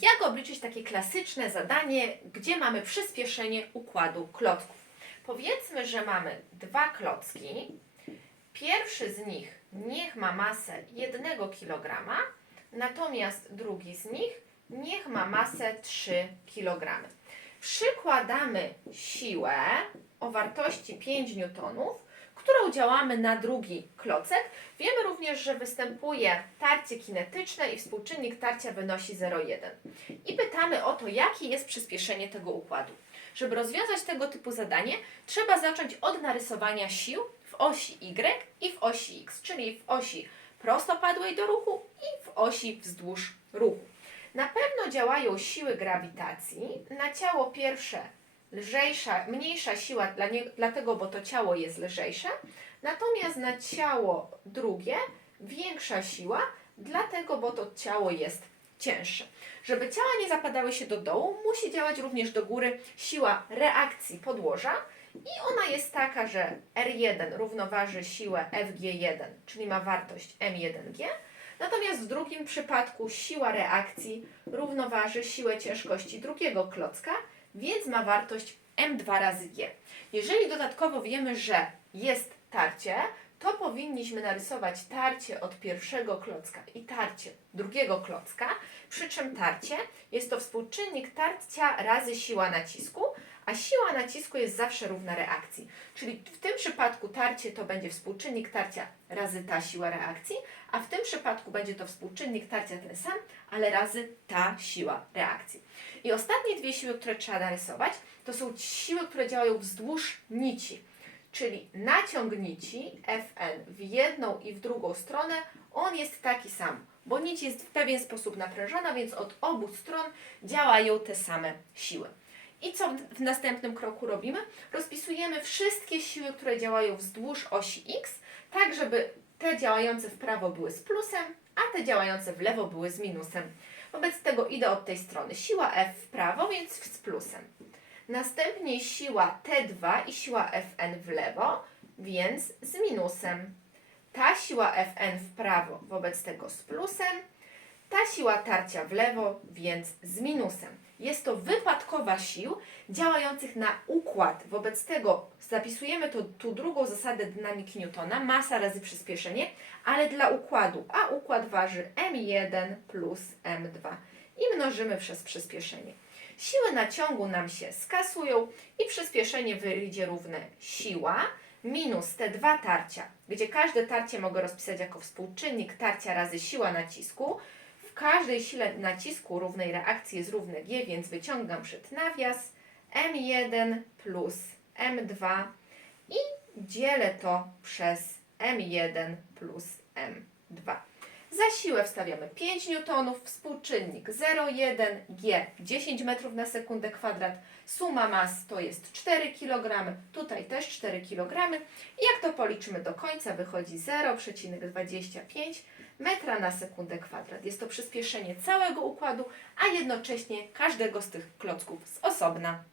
Jak obliczyć takie klasyczne zadanie, gdzie mamy przyspieszenie układu klocków? Powiedzmy, że mamy dwa klocki. Pierwszy z nich niech ma masę 1 kg, natomiast drugi z nich niech ma masę 3 kg. Przykładamy siłę o wartości 5 newtonów, którą działamy na drugi klocek. Wiemy również, że występuje tarcie kinetyczne i współczynnik tarcia wynosi 0,1. I pytamy o to, jakie jest przyspieszenie tego układu. Żeby rozwiązać tego typu zadanie, trzeba zacząć od narysowania sił w osi Y i w osi X, czyli w osi prostopadłej do ruchu i w osi wzdłuż ruchu. Na pewno działają siły grawitacji. Na ciało pierwsze lżejsza, mniejsza siła, dla nie, dlatego, bo to ciało jest lżejsze, natomiast na ciało drugie większa siła, dlatego, bo to ciało jest cięższe. Żeby ciała nie zapadały się do dołu, musi działać również do góry siła reakcji podłoża i ona jest taka, że R1 równoważy siłę FG1, czyli ma wartość M1G, natomiast w drugim przypadku siła reakcji równoważy siłę ciężkości drugiego klocka, więc ma wartość M2 razy G. Jeżeli dodatkowo wiemy, że jest tarcie, to powinniśmy narysować tarcie od pierwszego klocka i tarcie drugiego klocka, przy czym tarcie jest to współczynnik tarcia razy siła nacisku, a siła nacisku jest zawsze równa reakcji. Czyli w tym przypadku tarcie to będzie współczynnik tarcia razy ta siła reakcji, a w tym przypadku będzie to współczynnik tarcia ten sam, ale razy ta siła reakcji. I ostatnie dwie siły, które trzeba narysować, to są siły, które działają wzdłuż nici. Czyli naciąg nici Fn w jedną i w drugą stronę, on jest taki sam, bo nić jest w pewien sposób naprężona, więc od obu stron działają te same siły. I co w- następnym kroku robimy? Rozpisujemy wszystkie siły, które działają wzdłuż osi X, tak żeby te działające w prawo były z plusem, a te działające w lewo były z minusem. Wobec tego idę od tej strony. Siła F w prawo, więc z plusem. Następnie siła T2 i siła Fn w lewo, więc z minusem. Ta siła Fn w prawo, wobec tego z plusem. Siła tarcia w lewo, więc z minusem. Jest to wypadkowa sił działających na układ. Wobec tego zapisujemy to, tu drugą zasadę dynamiki Newtona, masa razy przyspieszenie, ale dla układu, a układ waży m1 plus m2 i mnożymy przez przyspieszenie. Siły naciągu nam się skasują i przyspieszenie wyjdzie równe siła minus te dwa tarcia, gdzie każde tarcie mogę rozpisać jako współczynnik tarcia razy siła nacisku. W każdej sile nacisku równej reakcji jest równe G, więc wyciągam przed nawias M1 plus M2 i dzielę to przez M1 plus M2. Za siłę wstawiamy 5 N, współczynnik 0,1, G 10 metrów na sekundę kwadrat, suma mas to jest 4 kg, tutaj też 4 kg. Jak to policzymy do końca, wychodzi 0,25 metra na sekundę kwadrat. Jest to przyspieszenie całego układu, a jednocześnie każdego z tych klocków z osobna.